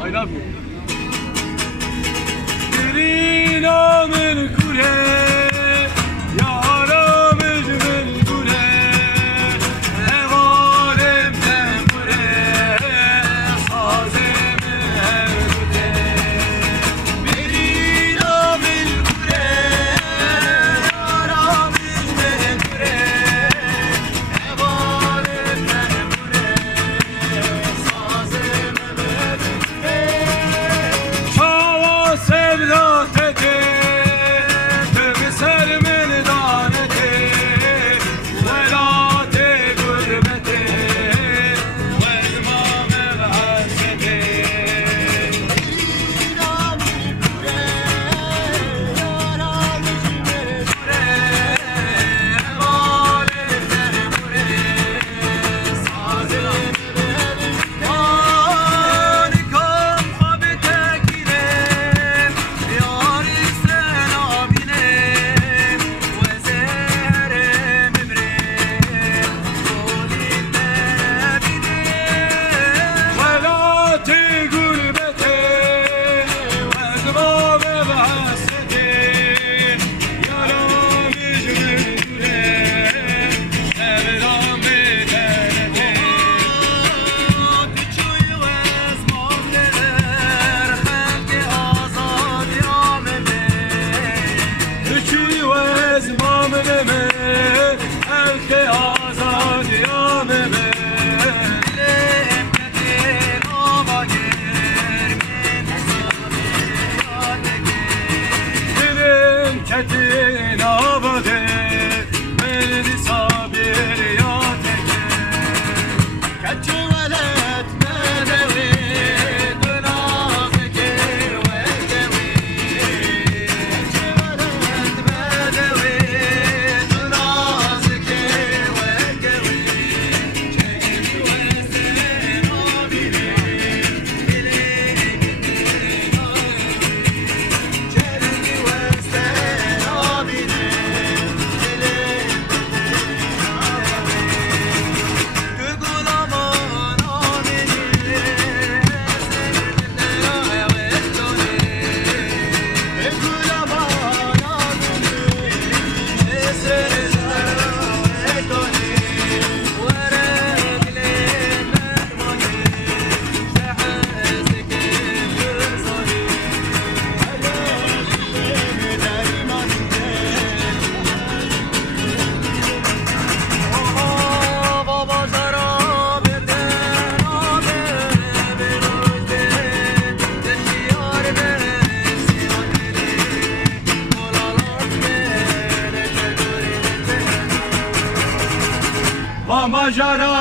I love you. Grinamın kure, yaramız mın kure, evalemden kure, sazemın evde. Grinamın kure, yaramız mın kure, evalemden kure, sazemın evde. Çava sevda tete, tövbe sermen danete, velate gurbete, vezmam el hasete. İramı kure, yaramız mere kure, evalemden kure, sazem harikam habite girem, yâri sen abinem, ve zehrem emrem, zolinden ebinem. Velâti gurbete, vezmam ev hasete, yaram icmir kure, evram bedenete. Tüçüy vezmam neler, halki azad yameme. Tüçüy vezmam neler, halki azad yameme. Dilem ketin ava germen, dilim ketin abade, beni sabir ya teker. Keçi velet medevi, dönaz ekir ve kevi. Keçi velet medevi, dönaz ekir ve kevi. Çekil ve sen abine, dilim ketin abade. Çekil ve sen abine, dilim ketin abade. Gül aman amini, eserler evet döne. Gül aman amini, eserler evet döne. Vere dilim mermani, şehzek güzeli. Hayallerim derman Oha baba zara birden haber bir özden Teşiyar ben siyaneli Olalar beni çevirdi Baba zara